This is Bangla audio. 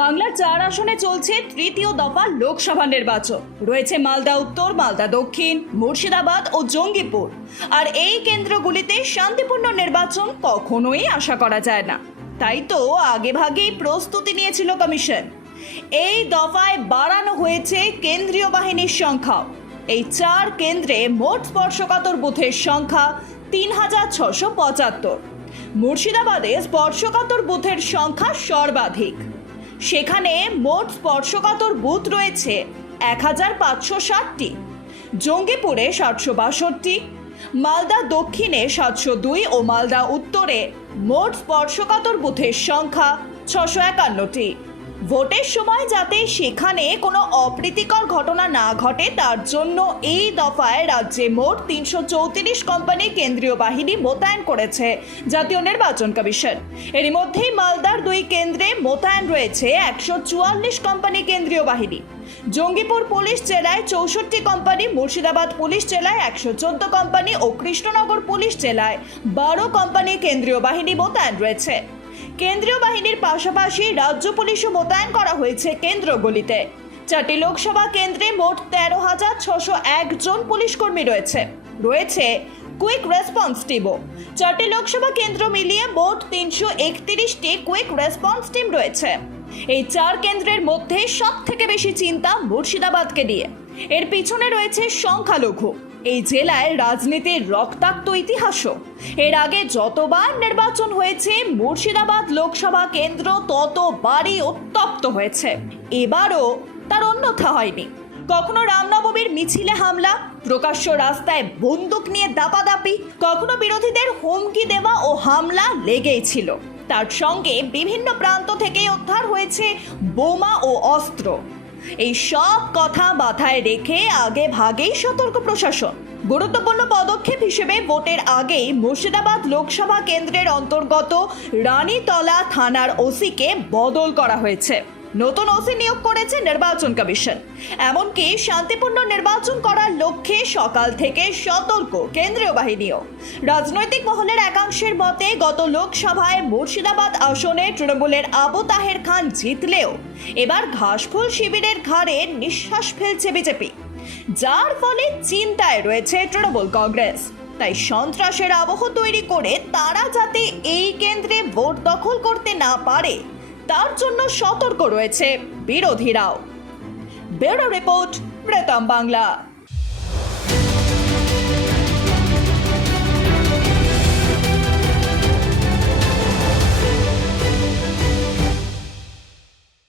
বাংলার চার আসনে চলছে তৃতীয় দফা লোকসভা নির্বাচন। রয়েছে মালদা উত্তর, মালদা দক্ষিণ, মুর্শিদাবাদ ও জঙ্গিপুর। আর এই কেন্দ্রগুলিতে শান্তিপূর্ণ নির্বাচন কখনোই আশা করা যায় না। তাই তো আগেভাগেই প্রস্তুতি নিয়েছিল কমিশন। এই দফায় বাড়ানো হয়েছে কেন্দ্রীয় বাহিনীর সংখ্যা এই চার কেন্দ্রে মোট স্পর্শকাতর বুথের সংখ্যা তিন হাজার ছশো পঁচাত্তর। মুর্শিদাবাদে স্পর্শকাতর বুথের সংখ্যা সর্বাধিক। সেখানে মোট স্পর্শকাতর বুথ রয়েছে এক হাজার পাঁচশো ষাটটি, জঙ্গিপুরে সাতশো বাষট্টি, মালদা দক্ষিণে সাতশো দুই ও মালদা উত্তরে মোট স্পর্শকাতর বুথের সংখ্যা ছশো একান্নটি। ভোটের সময় যাতে সেখানে কোনো অপ্রীতিকর ঘটনা না ঘটে, তার জন্য এই দফায় রাজ্যে মোট তিনশো চৌত্রিশ কোম্পানি কেন্দ্রীয় বাহিনী মোতায়েন করেছে জাতীয় নির্বাচন কমিশন। এরই মধ্যেই মালদার দুই কেন্দ্রে মোতায়েন রয়েছে একশো চুয়াল্লিশ কোম্পানি কেন্দ্রীয় বাহিনী। জঙ্গিপুর পুলিশ জেলায় চৌষট্টি কোম্পানি, মুর্শিদাবাদ পুলিশ জেলায় একশো চোদ্দ কোম্পানি ও কৃষ্ণনগর পুলিশ জেলায় বারো কোম্পানি কেন্দ্রীয় বাহিনী মোতায়েন রয়েছে। কেন্দ্রীয় বাহিনীর পাশাপাশি রাজ্য পুলিশও মোতায়েন করা হয়েছে কেন্দ্রগুলিতে। চারটি লোকসভা কেন্দ্রে মোট তেরো হাজার ছশো একজন পুলিশ কর্মী রয়েছে। রয়েছে কুইক রেসপন্স টিমও চারটি লোকসভা কেন্দ্র মিলিয়ে মোট তিনশো একত্রিশটি কুইক রেসপন্স টিম রয়েছে। এই চার কেন্দ্রের মধ্যে সব থেকে বেশি চিন্তা মুর্শিদাবাদকে নিয়ে। এর পিছনে রয়েছে সংখ্যালঘু। এই জেলায় রাজনীতির রক্তাক্ত ইতিহাসও। এর আগে যতবার নির্বাচন হয়েছে, মুর্শিদাবাদ লোকসভা কেন্দ্র ততবারই উত্তপ্ত হয়েছে। এবারও তার অন্যথা হয়নি। কখনো রামনবমীর মিছিলে হামলা, প্রকাশ্য রাস্তায় বন্দুক নিয়ে দাপাদাপি, কখনো বিরোধীদের হুমকি দেওয়া ও হামলা লেগেই ছিল। তার সঙ্গে বিভিন্ন প্রান্ত থেকে উদ্ধার হয়েছে বোমা ও অস্ত্র। এই সব কথা মাথায় রেখে আগে ভাগেই সতর্ক প্রশাসন। গুরুত্বপূর্ণ পদক্ষেপ হিসেবে ভোটের আগেই মুর্শিদাবাদ লোকসভা কেন্দ্রের অন্তর্গত রানীতলা থানার ওসিকে বদল করা হয়েছে। নতুন ওসি নিয়োগ করেছে নির্বাচন কমিশন। এমনকি শান্তিপূর্ণ নির্বাচন করার লক্ষ্যে সকাল থেকে সতর্ক কেন্দ্রীয় বাহিনীও রাজনৈতিক মহলের একাংশের মতে, গত লোকসভায় মুর্শিদাবাদ আসনে তৃণমূলের আবু তাহের খান জিতলেও এবার ঘাসফুল শিবিরের ঘাড়ে নিঃশ্বাস ফেলছে বিজেপি। যার ফলে চিন্তায় রয়েছে তৃণমূল কংগ্রেস। তাই সন্ত্রাসের আবহ তৈরি করে তারা যাতে এই কেন্দ্রে ভোট দখল করতে না পারে তার জন্য সতর্ক রয়েছে বিরোধীরাও। ব্যুরো রিপোর্ট প্রেতম বাংলা।